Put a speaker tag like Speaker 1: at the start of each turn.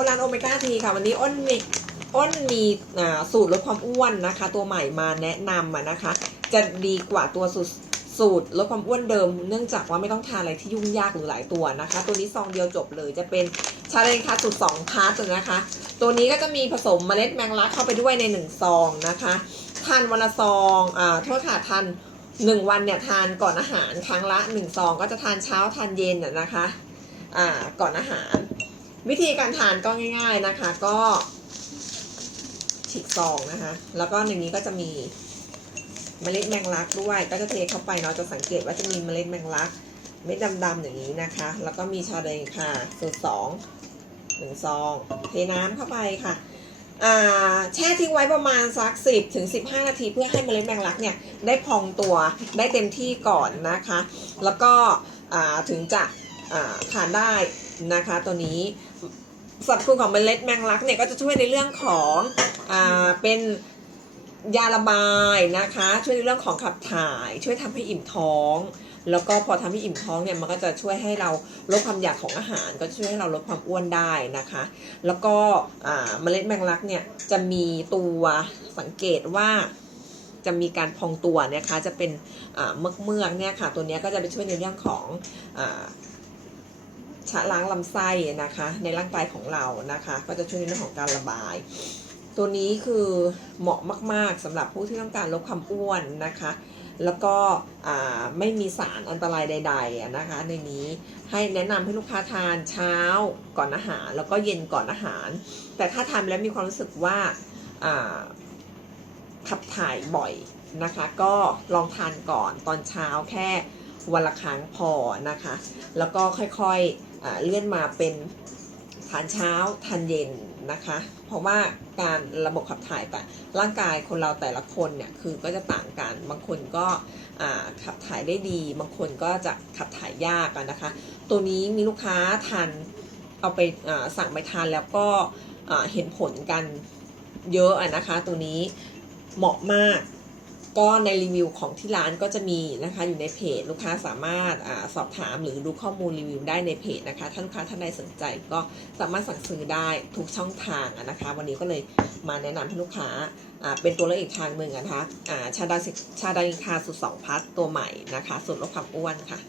Speaker 1: อ้นร้านโอเมก้าทีค่ะวันนี้อ้นมีอ้นมีสูตรลดความอ้วนนะคะ ตัวใหม่มาแนะนำนะคะ จะดีกว่าตัวสูตรสูตรลดความอ้วนเดิม เนื่องจากว่าไม่ต้องทานอะไรที่ยุ่งยากหรือหลายตัวนะคะ ตัวนี้ซองเดียวจบเลยจะเป็นชาเลนคาสูตร2พาร์ทนะคะ ตัวนี้ก็จะมีผสมเมล็ดแมงลักเข้าไปด้วยใน1ซองนะคะทานวันละซองอ่าโทษค่ะทานหนึ่งวันเนี่ยทานก่อนอาหารครั้งละหนึ่งซองก็จะทานเช้าทานเย็นอะนะคะอ่าก่อนอาหาร วิธีการทานก็ง่าย ๆนะคะ ก็ฉีกซองนะคะ แล้วก็ในนี้ก็จะมีเมล็ดแมงลักด้วย ก็จะเทเข้าไปเนาะจะสังเกตว่าจะมีเมล็ดแมงลัก เม็ดดำๆอย่างนี้นะคะ แล้วก็มีชาเดงค่ะสูตรสองหนึ่งซอง เทน้ำเข้าไปค่ะแช่ทิ้งไว้ประมาณสัก 10ถึง15 นาที เพื่อให้เมล็ดแมงลักเนี่ยได้พองตัวได้เต็มที่ก่อนนะคะ แล้วก็ถึงจะ ทานได้นะคะตัวนี้สรรพคุณของเมล็ดแมงลักเนี่ยก็จะช่วยในเรื่องของอ่าเป็นยาระบายนะคะ ช่วยในเรื่องของขับถ่าย ช่วยทำให้อิ่มท้อง แล้วก็พอทำให้อิ่มท้องเนี่ยมันก็จะช่วยให้เราลดความอยากของอาหาร ก็ช่วยให้เราลดความอ้วนได้นะคะ แล้วก็เมล็ดแมงลักเนี่ยจะมีตัวสังเกตว่าจะมีการพองตัวนะคะจะเป็นเมือกเมือกเนี่ยค่ะตัวนี้ก็จะไปช่วยในเรื่องของ ชะล้างลำไส้นะคะ ในร่างกายของเรานะคะ ก็จะช่วยในเรื่องของการระบาย ตัวนี้คือเหมาะมาก ๆสำหรับผู้ที่ต้องการลดความอ้วนนะคะ แล้วก็ไม่มีสารอันตรายใดๆนะคะ ในนี้ให้แนะนำให้ลูกค้าทานเช้าก่อนอาหาร แล้วก็เย็นก่อนอาหาร แต่ถ้าทานแล้วมีความรู้สึกว่าขับถ่ายบ่อยนะคะ ก็ลองทานก่อนตอนเช้าแค่ วันละครั้งพอนะคะ แล้วก็ค่อยๆเลื่อนมาเป็นทานเช้าทานเย็นนะคะ เพราะว่าการระบบขับถ่ายแต่ร่างกายคนเราแต่ละคนเนี่ยคือก็จะต่างกัน บางคนก็ขับถ่ายได้ดี บางคนก็จะขับถ่ายยากนะคะ ตัวนี้มีลูกค้าทานเอาไปสั่งไปทานแล้วก็เห็นผลกันเยอะนะคะ ตัวนี้เหมาะมาก ก็ในรีวิวของที่ร้านก็จะมีนะคะอยู่ในเพจลูกค้าสามารถอสอบถามหรือดูข้อมูลรีวิวได้ในเพจนะคะ ถ้าลูกค้าท่านใดสนใจก็สามารถสั่งซื้อได้ทุกช่องทางนะคะ วันนี้ก็เลยมาแนะนำให้ลูกค้าเป็นตัวเลือกอีกทางหนึ่งนะคะะชาดาชาดาอินคาสูตรสองพัทตัวใหม่นะคะสูตรลดความอ้วนค่ะ